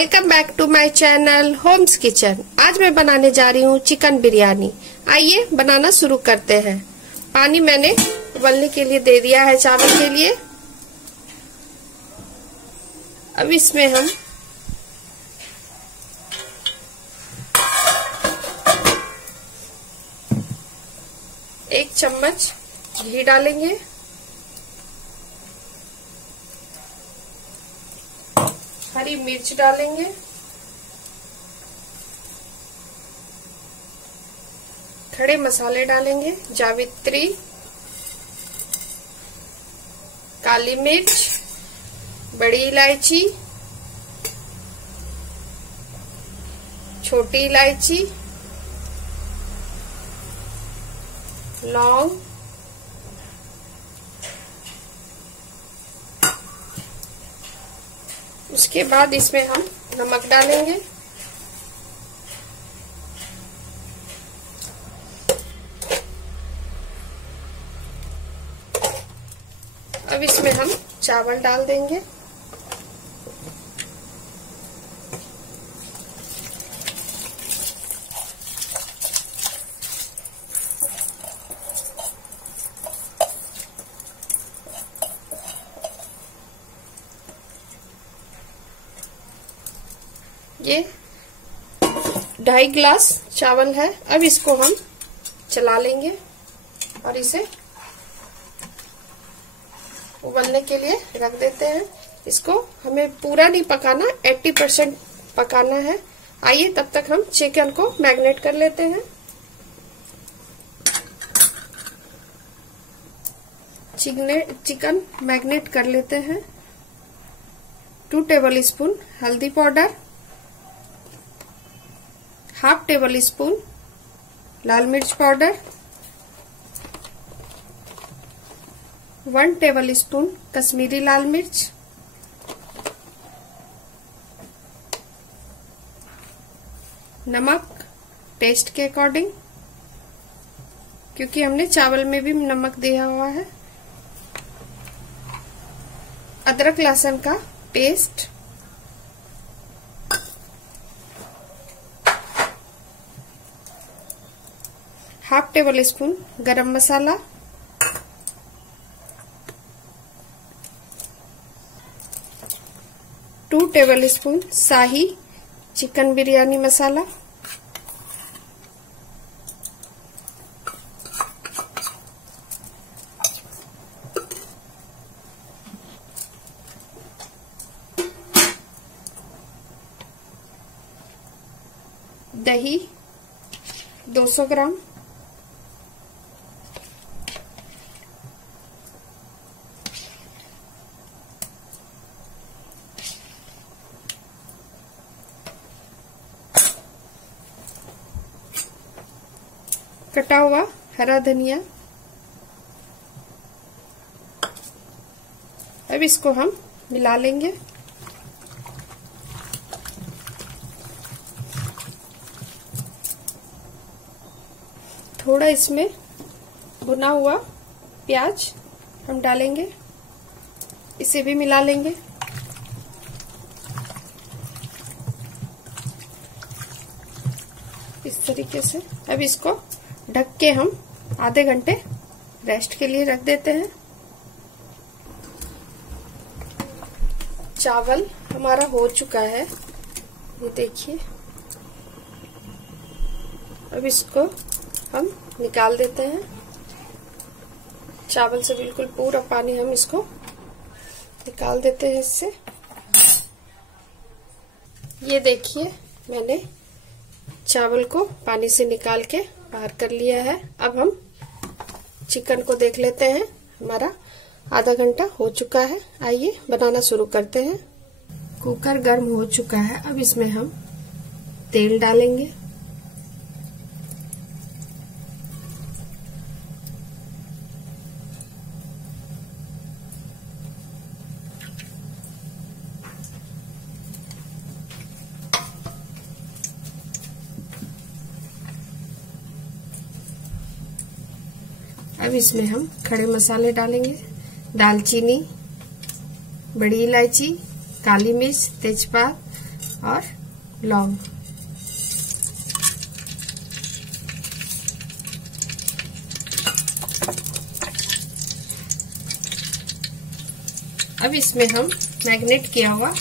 Welcome back to my channel homes kitchen. आज मैं बनाने जा रही हूँ चिकन बिरयानी। आइए बनाना शुरू करते हैं। पानी मैंने उबलने के लिए दे दिया है चावल के लिए। अब इसमें हम एक चम्मच घी डालेंगे, हरी मिर्च डालेंगे, खड़े मसाले डालेंगे, जावित्री, काली मिर्च, बड़ी इलायची, छोटी इलायची, लौंग, उसके बाद इसमें हम नमक डालेंगे, अब इसमें हम चावल डाल देंगे, ये 2.5 गिलास चावल है। अब इसको हम चला लेंगे और इसे उबलने के लिए रख देते हैं। इसको हमें पूरा नहीं पकाना, 80% पकाना है। आइए तब तक हम चिकन को मैरिनेट कर लेते हैं। चिकन मैरिनेट कर लेते हैं। 2 टेबल स्पून हल्दी पाउडर, 1/2 टेबल स्पून लाल मिर्च पाउडर, 1 टेबल स्पून कश्मीरी लाल मिर्च, नमक टेस्ट के अकॉर्डिंग, क्योंकि हमने चावल में भी नमक दिया हुआ है, अदरक लहसुन का paste, half tablespoon garam masala, two tablespoon शाही चिकन बिरयानी मसाला, दही 200 ग्राम, कटा हुआ हरा धनिया। अब इसको हम मिला लेंगे। थोड़ा इसमें भुना हुआ प्याज हम डालेंगे, इसे भी मिला लेंगे। इस तरीके से अब इसको ढक के हम आधे घंटे रेस्ट के लिए रख देते हैं। चावल हमारा हो चुका है, ये देखिए। अब इसको हम निकाल देते हैं। चावल से बिल्कुल पूरा पानी हम इसको निकाल देते हैं इससे। ये देखिए मैंने चावल को पानी से निकाल के बाहर कर लिया है। अब हम चिकन को देख लेते हैं। हमारा आधा घंटा हो चुका है। आइए बनाना शुरू करते हैं। कुकर गर्म हो चुका है। अब इसमें हम तेल डालेंगे, अब इसमें हम खड़े मसाले डालेंगे, दालचीनी, बड़ी इलायची, काली मिर्च, तेजपात, और लौंग। अब इसमें हम मैरिनेट किया हुआ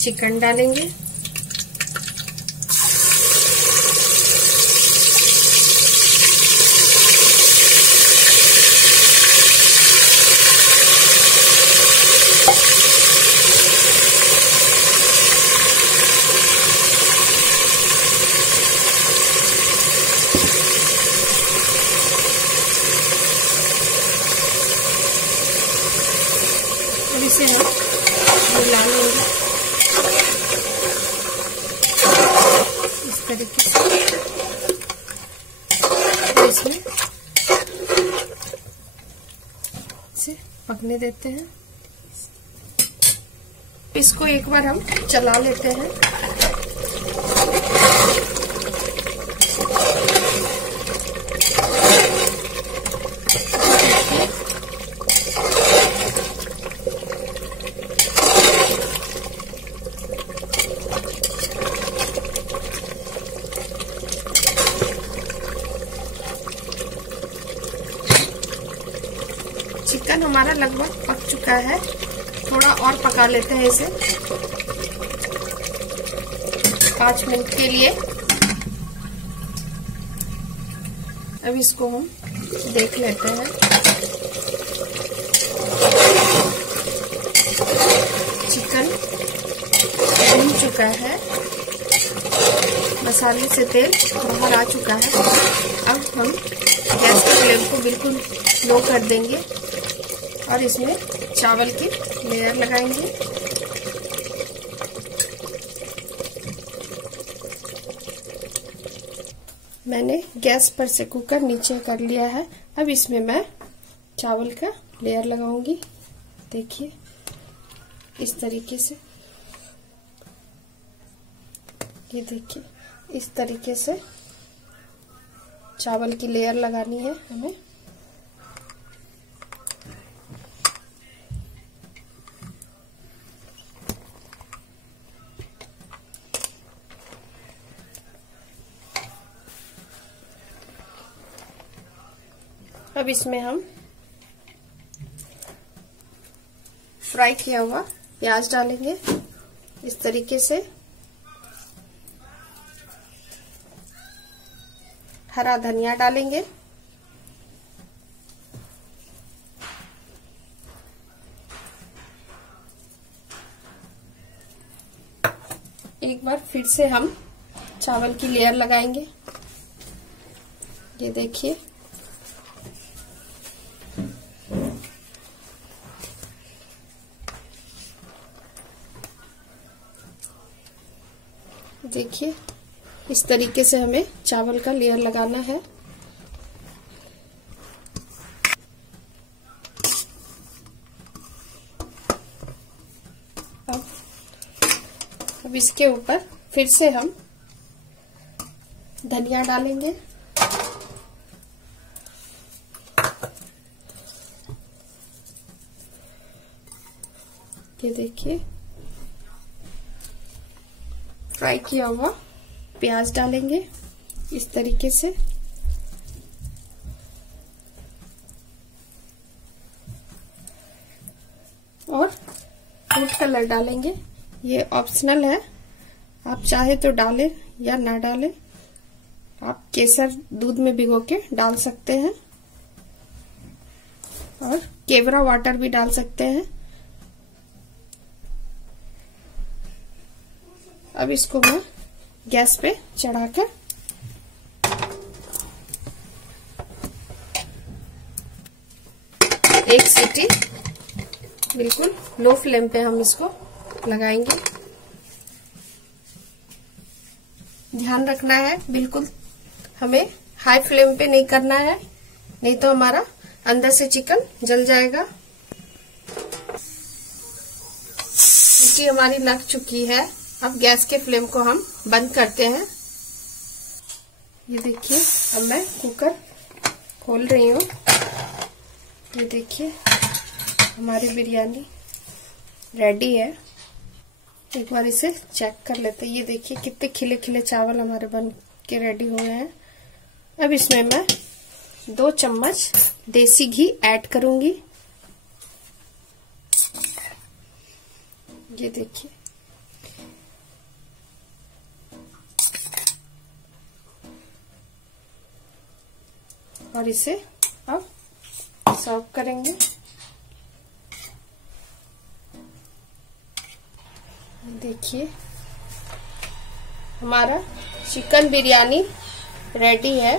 चिकन डालेंगे। अब इसे हम मिला लेंगे इस तरीके से। इसमें इसे पकने देते हैं। इसको एक बार हम चला लेते हैं। चिकन हमारा लगभग पक चुका है, थोड़ा और पका लेते हैं इसे 5 मिनट के लिए। अब इसको हम देख लेते हैं। चिकन भून चुका है, मसाले से तेल बाहर आ चुका है। अब हम गैस के फ्लेम को बिल्कुल लो कर देंगे और इसमें चावल की लेयर लगाएंगे। मैंने गैस पर से कुकर नीचे कर लिया है। अब इसमें मैं चावल का लेयर लगाऊंगी। देखिए इस तरीके से, ये देखिए इस तरीके से चावल की लेयर लगानी है हमें। अब इसमें हम फ्राई किया हुआ प्याज डालेंगे इस तरीके से। हरा धनिया डालेंगे। एक बार फिर से हम चावल की लेयर लगाएंगे। ये देखिए देखिए इस तरीके से हमें चावल का लेयर लगाना है। अब इसके ऊपर फिर से हम धनिया डालेंगे। ये देखिए फ्राई किया हुआ प्याज डालेंगे इस तरीके से। और फूड कलर डालेंगे। ये ऑप्शनल है, आप चाहे तो डालें या ना डालें। आप केसर दूध में भिगो के डाल सकते हैं और केवड़ा वाटर भी डाल सकते हैं। अब इसको मैं गैस पे चढ़ाकर एक सीटी बिल्कुल लो फ्लेम पे हम इसको लगाएंगे। ध्यान रखना है बिल्कुल हमें हाई फ्लेम पे नहीं करना है, नहीं तो हमारा अंदर से चिकन जल जाएगा। सीटी हमारी लग चुकी है। अब गैस के फ्लेम को हम बंद करते हैं। ये देखिए अब मैं कुकर खोल रही हूँ। ये देखिए हमारी बिरयानी रेडी है। एक बार इसे चेक कर लेते हैं। ये देखिए कितने खिले खिले चावल हमारे बन के रेडी हुए हैं। अब इसमें मैं 2 चम्मच देसी घी ऐड करूंगी। ये देखिए और इसे अब सर्व करेंगे। देखिए हमारा चिकन बिरयानी रेडी है।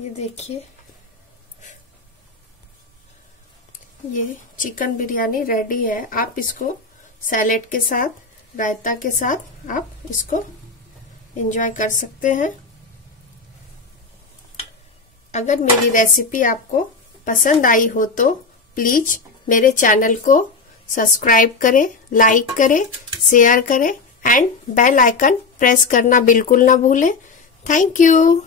ये देखिए ये चिकन बिरयानी रेडी है। आप इसको सैलेड के साथ, रायता के साथ आप इसको एंजॉय कर सकते हैं। अगर मेरी रेसिपी आपको पसंद आई हो तो प्लीज मेरे चैनल को सब्सक्राइब करें, लाइक करें, शेयर करें एंड बेल आइकन प्रेस करना बिल्कुल ना भूलें। Thank you.